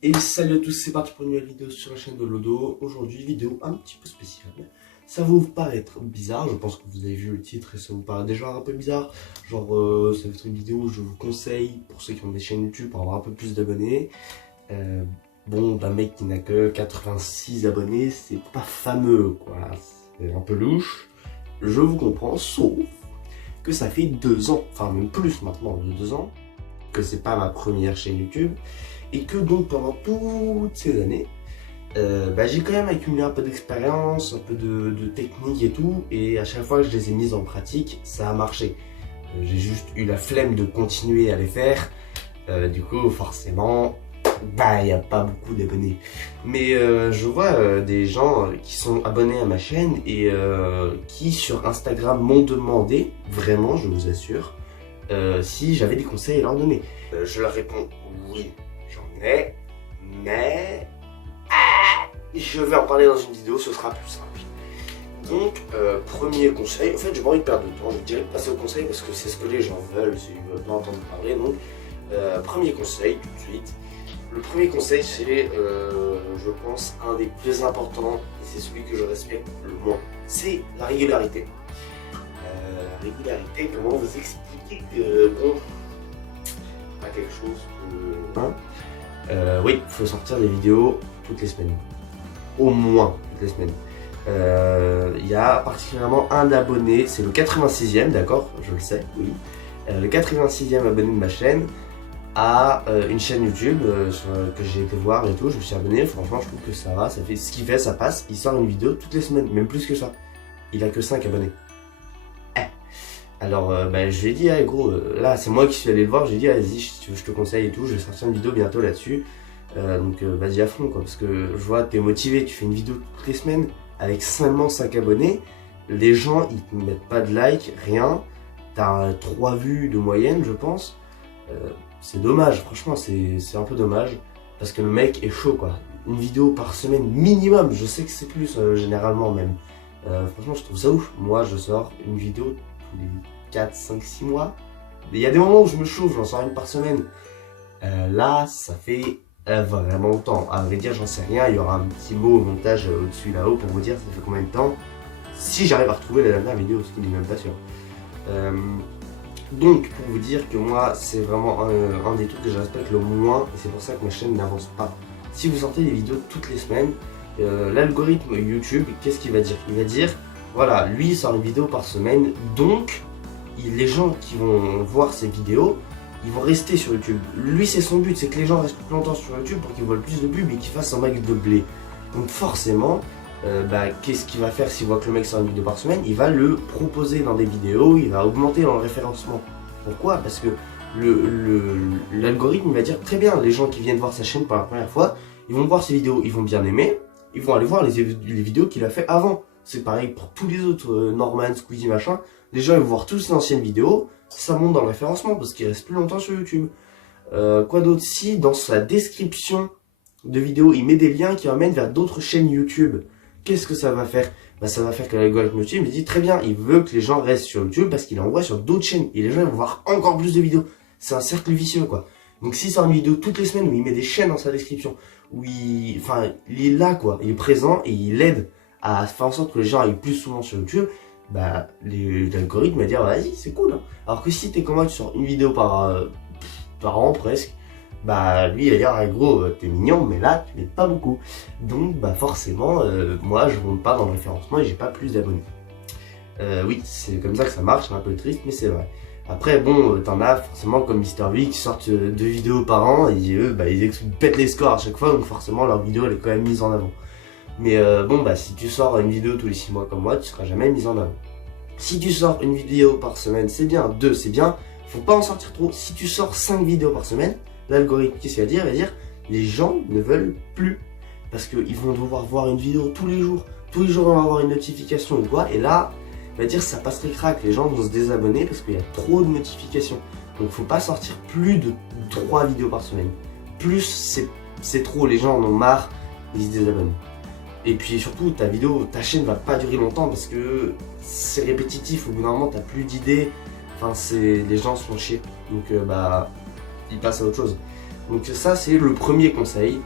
Et salut à tous, c'est parti pour une nouvelle vidéo sur la chaîne de Lodo. Aujourd'hui, vidéo un petit peu spéciale. Ça va vous paraître bizarre, je pense que vous avez vu le titre et ça vous paraît déjà un peu bizarre. Genre, ça va être une vidéo où je vous conseille, pour ceux qui ont des chaînes YouTube, pour avoir un peu plus d'abonnés. Bon, d'un mec qui n'a que 86 abonnés, c'est pas fameux, quoi. C'est un peu louche. Je vous comprends, sauf que ça fait 2 ans, enfin même plus maintenant, de 2 ans, que c'est pas ma première chaîne YouTube. Et que donc pendant toutes ces années, j'ai quand même accumulé un peu d'expérience, un peu de technique et tout, et à chaque fois que je les ai mises en pratique, ça a marché. J'ai juste eu la flemme de continuer à les faire, du coup forcément, il n'y a pas beaucoup d'abonnés. Mais je vois des gens qui sont abonnés à ma chaîne et qui sur Instagram m'ont demandé, vraiment je vous assure, si j'avais des conseils à leur donner. Je leur réponds oui. J'en ai, mais je vais en parler dans une vidéo, ce sera plus simple. Donc, premier conseil, en fait j'ai pas envie de perdre de temps, je vais direct passer au conseil parce que c'est ce que les gens veulent, s'ils ne veulent pas entendre parler. Donc, premier conseil tout de suite. Le premier conseil c'est, je pense, un des plus importants, et c'est celui que je respecte le moins, c'est la régularité. La régularité, comment vous expliquer que, bon, pas quelque chose que... oui, il faut sortir des vidéos toutes les semaines. Au moins toutes les semaines. Il y a particulièrement un abonné, c'est le 86e, d'accord, je le sais, oui. Le 86e abonné de ma chaîne a une chaîne YouTube que j'ai été voir et tout, je me suis abonné, franchement je trouve que ça va, ça fait ce qu'il fait, ça passe, il sort une vidéo toutes les semaines, même plus que ça. Il a que 5 abonnés. Alors je lui ai dit, gros, là c'est moi qui suis allé le voir, j'ai dit vas-y, si tu veux, je te conseille et tout, je vais sortir une vidéo bientôt là-dessus. Donc vas-y à fond quoi, parce que je vois t'es motivé, tu fais une vidéo toutes les semaines avec seulement 5 abonnés, les gens ils te mettent pas de like, rien, t'as 3 vues de moyenne je pense. C'est dommage, franchement c'est un peu dommage, parce que le mec est chaud quoi, une vidéo par semaine minimum, je sais que c'est plus généralement même. Franchement je trouve ça ouf, moi je sors une vidéo tous les 4, 5, 6 mois. Il y a des moments où je me chauffe, j'en sors une par semaine. Là, ça fait vraiment longtemps. À vrai dire, j'en sais rien. Il y aura un petit mot au montage au-dessus là-haut pour vous dire ça fait combien de temps. Si j'arrive à retrouver la dernière vidéo, ce qui n'est même pas sûr. Donc, pour vous dire que moi, c'est vraiment un des trucs que je respecte le moins. Et c'est pour ça que ma chaîne n'avance pas. Si vous sortez des vidéos toutes les semaines, l'algorithme YouTube, qu'est-ce qu'il va dire? Il va dire, voilà, lui il sort une vidéo par semaine, donc les gens qui vont voir ces vidéos, ils vont rester sur YouTube. Lui c'est son but, c'est que les gens restent plus longtemps sur YouTube pour qu'ils voient le plus de pubs et qu'ils fassent un max de blé. Donc forcément, qu'est-ce qu'il va faire s'il voit que le mec sort une vidéo par semaine? Il va le proposer dans des vidéos, il va augmenter dans le référencement. Pourquoi? Parce que l'algorithme va dire très bien, les gens qui viennent voir sa chaîne pour la première fois, ils vont voir ses vidéos, ils vont bien aimer, ils vont aller voir les vidéos qu'il a fait avant. C'est pareil pour tous les autres, Norman, Squeezie, machin. Les gens ils vont voir tous les anciennes vidéos, ça monte dans le référencement parce qu'il reste plus longtemps sur YouTube. Quoi d'autre? Si dans sa description de vidéo, il met des liens qui amènent vers d'autres chaînes YouTube, qu'est-ce que ça va faire? Ça va faire que l'algorithme YouTube il dit très bien, il veut que les gens restent sur YouTube parce qu'il envoie sur d'autres chaînes et les gens ils vont voir encore plus de vidéos. C'est un cercle vicieux quoi. Donc s'il sort une vidéo toutes les semaines où il met des chaînes dans sa description, où il est là quoi, il est présent et il aide à faire en sorte que les gens aillent plus souvent sur YouTube, l'algorithme va dire vas-y c'est cool. Hein. Alors que si t'es comme moi, tu sors une vidéo par an presque, lui il va dire gros t'es mignon mais là tu m'aides pas beaucoup. Donc forcément moi je monte pas dans le référencement et j'ai pas plus d'abonnés. Oui c'est comme ça que ça marche, c'est un peu triste mais c'est vrai. Après bon t'en as forcément comme MrV qui sortent 2 vidéos par an et eux ils pètent les scores à chaque fois, donc forcément leur vidéo elle est quand même mise en avant. Mais si tu sors une vidéo tous les 6 mois comme moi, tu seras jamais mise en avant. Si tu sors une vidéo par semaine, c'est bien, 2 c'est bien, faut pas en sortir trop. Si tu sors 5 vidéos par semaine, l'algorithme, qu'est-ce qu'il va dire? Il va dire, les gens ne veulent plus. Parce qu'ils vont devoir voir une vidéo tous les jours on va avoir une notification ou quoi, et là, il va dire ça passerait crack, les gens vont se désabonner parce qu'il y a trop de notifications. Donc faut pas sortir plus de 3 vidéos par semaine. Plus c'est trop, les gens en ont marre, ils se désabonnent. Et puis surtout, ta chaîne va pas durer longtemps parce que c'est répétitif, au bout d'un moment t'as plus d'idées, les gens se font chier, donc ils passent à autre chose. Donc ça c'est le premier conseil,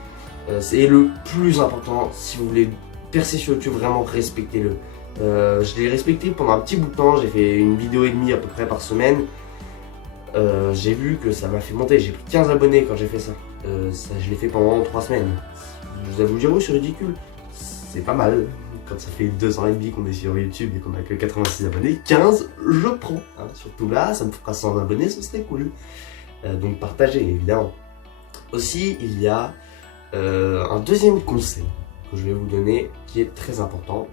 c'est le plus important si vous voulez percer sur YouTube, vraiment respectez-le. Je l'ai respecté pendant un petit bout de temps, j'ai fait une vidéo et demie à peu près par semaine. J'ai vu que ça m'a fait monter, j'ai pris 15 abonnés quand j'ai fait ça. Je l'ai fait pendant 3 semaines. Je vous avoue dire oui c'est ridicule, c'est pas mal. Quand ça fait 2 ans et demi qu'on est sur YouTube et qu'on a que 86 abonnés, 15 je prends. Hein. Surtout là, ça me fera 100 abonnés, ce serait cool. Donc partagez évidemment. Aussi il y a un deuxième conseil que je vais vous donner qui est très important.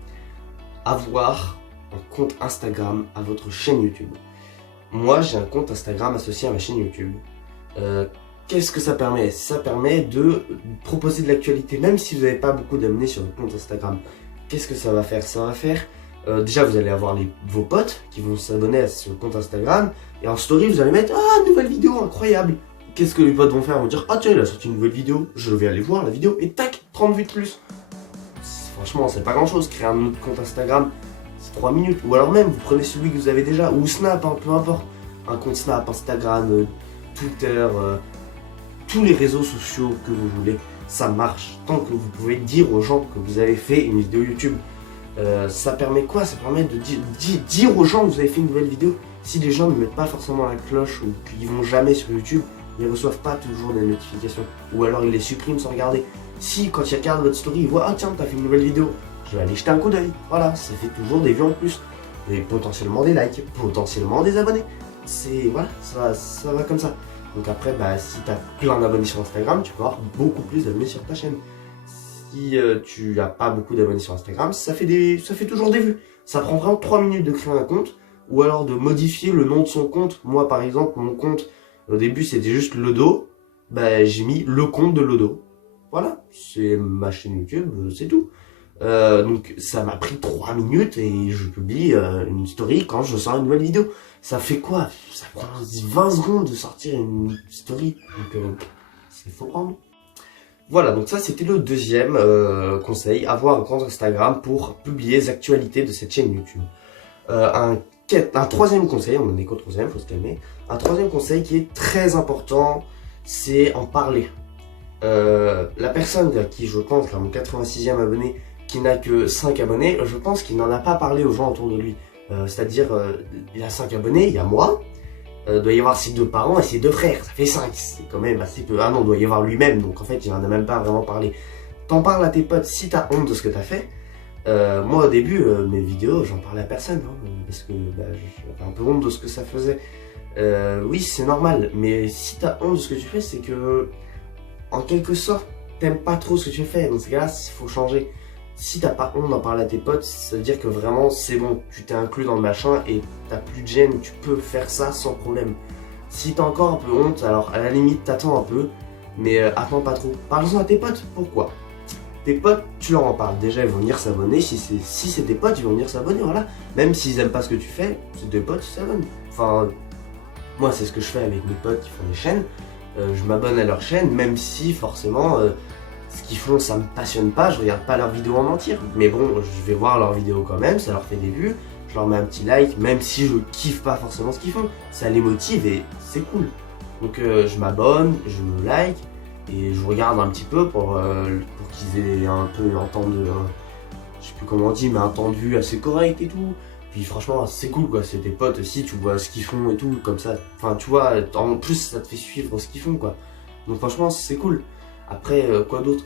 Avoir un compte Instagram à votre chaîne YouTube. Moi j'ai un compte Instagram associé à ma chaîne YouTube. Qu'est-ce que ça permet? Ça permet de proposer de l'actualité même si vous n'avez pas beaucoup d'abonnés sur votre compte Instagram. Qu'est-ce que ça va faire? Ça va faire, déjà vous allez avoir vos potes qui vont s'abonner à ce compte Instagram et en story vous allez mettre ah nouvelle vidéo incroyable. Qu'est-ce que les potes vont faire? Ils vont dire ah tiens il a sorti une nouvelle vidéo, je vais aller voir la vidéo et tac 30 vues de plus. Franchement c'est pas grand chose, créer un autre compte Instagram c'est 3 minutes ou alors même vous prenez celui que vous avez déjà ou Snap hein, peu importe. Un compte Snap, Instagram, Twitter, tous les réseaux sociaux que vous voulez. Ça marche, tant que vous pouvez dire aux gens que vous avez fait une vidéo YouTube. Ça permet quoi? Ça permet de dire aux gens que vous avez fait une nouvelle vidéo. Si les gens ne mettent pas forcément la cloche ou qu'ils vont jamais sur YouTube, ils ne reçoivent pas toujours des notifications. Ou alors ils les suppriment sans regarder. Si quand ils regardent votre story, ils voient ah tiens t'as fait une nouvelle vidéo, je vais aller jeter un coup d'œil. Voilà, ça fait toujours des vues en plus. Et potentiellement des likes, potentiellement des abonnés. C'est voilà, ça va comme ça. Donc après, si tu as plein d'abonnés sur Instagram, tu peux avoir beaucoup plus d'abonnés sur ta chaîne. Si tu n'as pas beaucoup d'abonnés sur Instagram, ça fait toujours des vues. Ça prend vraiment 3 minutes de créer un compte, ou alors de modifier le nom de son compte. Moi par exemple, mon compte, au début c'était juste Lodo, j'ai mis le compte de Lodo. Voilà, c'est ma chaîne YouTube, c'est tout. Donc ça m'a pris 3 minutes et je publie une story quand je sors une nouvelle vidéo. Ça fait quoi? Ça prend 20 secondes de sortir une story. Donc c'est faut prendre. Voilà, donc ça c'était le deuxième conseil, avoir un compte Instagram pour publier les actualités de cette chaîne YouTube. Un troisième conseil, on en est qu'au troisième, faut se calmer. Un troisième conseil qui est très important, c'est en parler. La personne à qui je pense, là, mon 86e abonné, qui n'a que 5 abonnés, je pense qu'il n'en a pas parlé aux gens autour de lui. C'est-à-dire, il a 5 abonnés, il y a moi, doit y avoir ses 2 parents et ses 2 frères, ça fait 5, c'est quand même assez peu. Ah non, doit y avoir lui-même, donc en fait, il n'en a même pas vraiment parlé. T'en parles à tes potes si t'as honte de ce que t'as fait. Moi au début, mes vidéos, j'en parlais à personne, hein, parce que j'avais un peu honte de ce que ça faisait. Oui, c'est normal, mais si t'as honte de ce que tu fais, c'est que, en quelque sorte, t'aimes pas trop ce que tu fais. Dans ce cas-là, il faut changer. Si t'as pas honte d'en parler à tes potes, ça veut dire que vraiment c'est bon, tu t'es inclus dans le machin et t'as plus de gêne, tu peux faire ça sans problème. Si t'as encore un peu honte, alors à la limite t'attends un peu, mais attends pas trop. Parle-en à tes potes, pourquoi? Tes potes, tu leur en parles, déjà ils vont venir s'abonner, si c'est tes potes, ils vont venir s'abonner, voilà. Même s'ils aiment pas ce que tu fais, c'est tes potes, ils s'abonnent. Enfin, moi c'est ce que je fais avec mes potes qui font des chaînes, je m'abonne à leur chaîne, même si forcément... ce qu'ils font, ça me passionne pas, je regarde pas leurs vidéos en entier. Mais bon, je vais voir leurs vidéos quand même, ça leur fait des vues, je leur mets un petit like, même si je kiffe pas forcément ce qu'ils font. Ça les motive et c'est cool. Donc je m'abonne, je me like, et je regarde un petit peu pour qu'ils aient un peu un temps de... je sais plus comment on dit, mais un temps de vue assez correct et tout. Puis franchement, c'est cool quoi, c'est tes potes aussi, tu vois ce qu'ils font et tout, comme ça. Enfin, tu vois, en plus ça te fait suivre ce qu'ils font quoi. Donc franchement, c'est cool. Après, quoi d'autre?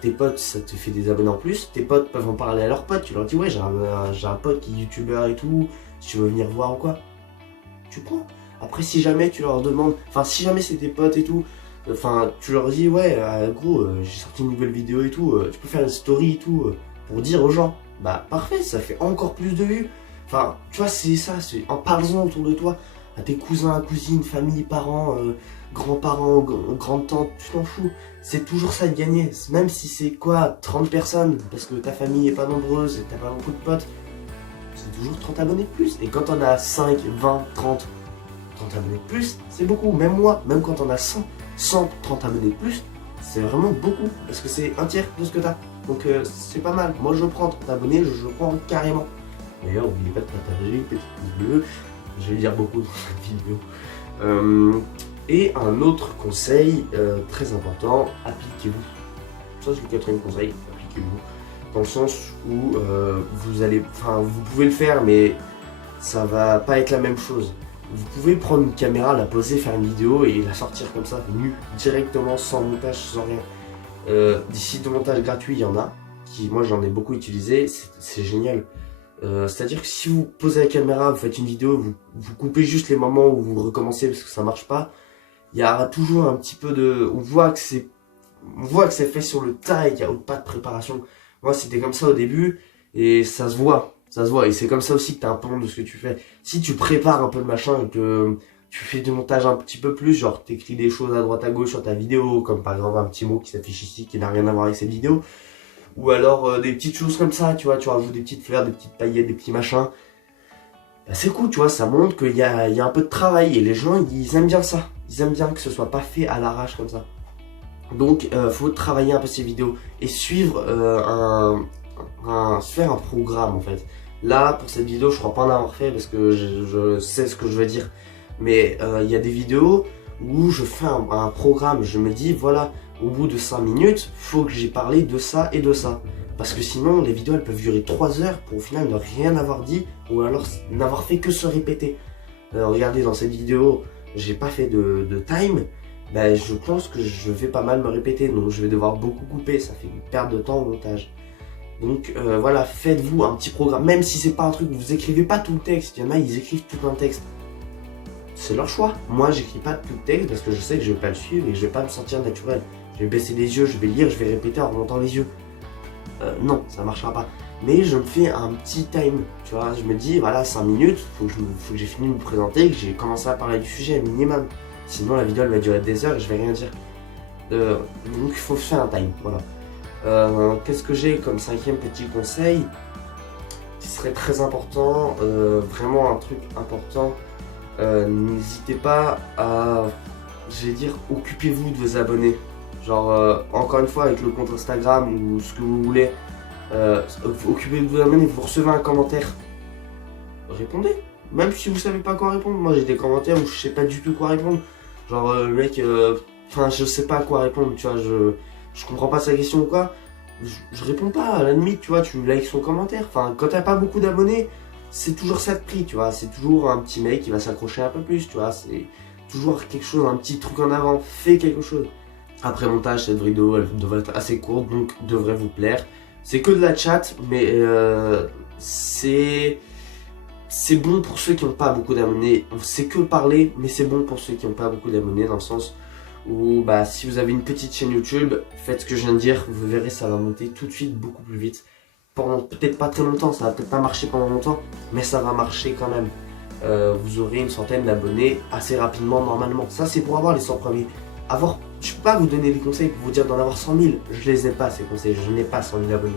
Tes potes, ça te fait des abonnés en plus. Tes potes peuvent en parler à leurs potes. Tu leur dis, ouais, j'ai un pote qui est youtubeur et tout. Si tu veux venir voir ou quoi, tu prends. Après, si jamais tu leur demandes, si jamais c'est tes potes et tout, tu leur dis, ouais, gros, j'ai sorti une nouvelle vidéo et tout. Tu peux faire une story et tout pour dire aux gens. Parfait, ça fait encore plus de vues. Tu vois, c'est ça. En parlant autour de toi, à tes cousins, cousines, famille, parents, grands-parents, grandes-tantes, tu t'en fous. C'est toujours ça de gagner. Même si c'est quoi, 30 personnes, parce que ta famille est pas nombreuse et t'as pas beaucoup de potes, c'est toujours 30 abonnés de plus. Et quand on a 5, 20, 30 abonnés de plus, c'est beaucoup. Même moi, même quand on a 130 abonnés de plus, c'est vraiment beaucoup. Parce que c'est un tiers de ce que t'as. Donc c'est pas mal. Moi je prends 30 abonnés, je prends carrément. D'ailleurs, n'oubliez pas de partager, petit pouce bleu. Je vais le dire beaucoup dans cette vidéo. Et un autre conseil très important, appliquez-vous. Ça c'est le quatrième conseil, appliquez-vous. Dans le sens où vous pouvez le faire, mais ça va pas être la même chose. Vous pouvez prendre une caméra, la poser, faire une vidéo et la sortir comme ça, nue, directement, sans montage, sans rien. Des sites de montage gratuits, il y en a, moi j'en ai beaucoup utilisé, c'est génial. C'est-à-dire que si vous posez la caméra, vous faites une vidéo, vous coupez juste les moments où vous recommencez parce que ça marche pas, il y aura toujours un petit peu de... On voit que c'est fait sur le tas et qu'il n'y a pas de préparation. Moi c'était comme ça au début et ça se voit. Et c'est comme ça aussi que t'as un peu honte de ce que tu fais. Si tu prépares un peu le machin et que tu fais du montage un petit peu plus, genre t'écris des choses à droite à gauche sur ta vidéo, comme par exemple un petit mot qui s'affiche ici qui n'a rien à voir avec cette vidéo, ou alors des petites choses comme ça, tu vois, tu rajoutes des petites fleurs, des petites paillettes, des petits machins, bah, c'est cool, tu vois, ça montre qu'il y a un peu de travail et les gens ils aiment bien ça. Ils aiment bien que ce soit pas fait à l'arrache comme ça. Donc faut travailler un peu ces vidéos et suivre faire un programme en fait. Là pour cette vidéo je crois pas en avoir fait parce que je sais ce que je veux dire. Mais il y a des vidéos où je fais un programme, je me dis voilà, au bout de 5 minutes, faut que j'ai parlé de ça et de ça. Parce que sinon les vidéos elles peuvent durer 3 heures pour au final ne rien avoir dit ou alors n'avoir fait que se répéter. Regardez dans cette vidéo, j'ai pas fait de time. Ben, je pense que je vais pas mal me répéter, donc je vais devoir beaucoup couper, ça fait une perte de temps au montage. Donc voilà, faites-vous un petit programme, même si c'est pas un truc, vous écrivez pas tout le texte, il y en a ils écrivent tout un texte. C'est leur choix. Moi j'écris pas tout le texte parce que je sais que je vais pas le suivre et je vais pas me sentir naturel. Je vais baisser les yeux, je vais lire, je vais répéter en remontant les yeux. Non, ça marchera pas. Mais je me fais un petit time, tu vois, je me dis voilà 5 minutes, faut que j'ai fini de me présenter, que j'ai commencé à parler du sujet minimum. Sinon la vidéo elle va durer des heures et je vais rien dire. Donc il faut faire un time, voilà. Qu'est-ce que j'ai comme cinquième petit conseil qui serait très important, vraiment un truc important, n'hésitez pas à, je vais dire, occupez-vous de vos abonnés. Genre, encore une fois avec le compte Instagram ou ce que vous voulez, occupez-vous de vos abonnés, vous recevez un commentaire, répondez. Même si vous savez pas quoi répondre, moi j'ai des commentaires où je sais pas du tout quoi répondre. Genre le mec, je sais pas à quoi répondre, tu vois, je comprends pas sa question ou quoi. Je réponds pas, à la limite, tu vois, tu likes son commentaire. Enfin, quand t'as pas beaucoup d'abonnés, c'est toujours ça de prix, tu vois. C'est toujours un petit mec qui va s'accrocher un peu plus, tu vois. C'est toujours quelque chose, un petit truc en avant, fais quelque chose. Après montage, cette vidéo, elle devrait être assez courte, donc devrait vous plaire. C'est que de la chat, mais c'est bon pour ceux qui n'ont pas beaucoup d'abonnés. C'est que parler, mais c'est bon pour ceux qui n'ont pas beaucoup d'abonnés, dans le sens où bah, si vous avez une petite chaîne YouTube, faites ce que je viens de dire, vous verrez ça va monter tout de suite beaucoup plus vite. Pendant peut-être pas très longtemps, ça va peut-être pas marcher pendant longtemps, mais ça va marcher quand même. Vous aurez une centaine d'abonnés assez rapidement normalement. Ça c'est pour avoir les 100 premiers. Je peux pas vous donner des conseils pour vous dire d'en avoir 100 000, je les ai pas ces conseils, je n'ai pas 100 000 abonnés.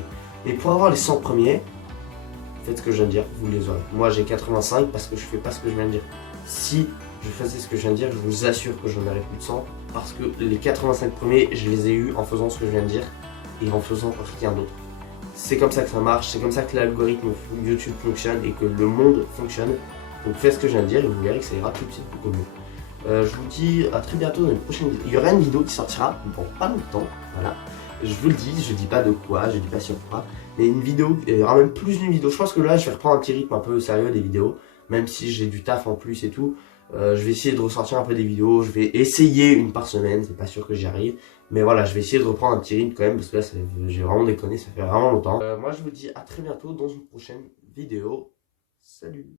Mais pour avoir les 100 premiers, faites ce que je viens de dire, vous les aurez. Moi j'ai 85 parce que je fais pas ce que je viens de dire. Si je faisais ce que je viens de dire, je vous assure que j'en aurais plus de 100 parce que les 85 premiers, je les ai eus en faisant ce que je viens de dire et en faisant rien d'autre. C'est comme ça que ça marche, c'est comme ça que l'algorithme YouTube fonctionne et que le monde fonctionne. Donc faites ce que je viens de dire et vous verrez que ça ira tout de suite beaucoup mieux. Je vous dis à très bientôt dans une prochaine vidéo. Il y aura une vidéo qui sortira dans pas longtemps, voilà. Je vous le dis, je dis pas de quoi, je dis pas sur quoi. Mais une vidéo, il y aura même plus d'une vidéo. Je pense que là, je vais reprendre un petit rythme un peu sérieux des vidéos. Même si j'ai du taf en plus et tout. Je vais essayer de ressortir un peu des vidéos. Je vais essayer une par semaine. C'est pas sûr que j'y arrive. Mais voilà, je vais essayer de reprendre un petit rythme quand même. Parce que là, j'ai vraiment déconné. Ça fait vraiment longtemps. Moi, je vous dis à très bientôt dans une prochaine vidéo. Salut!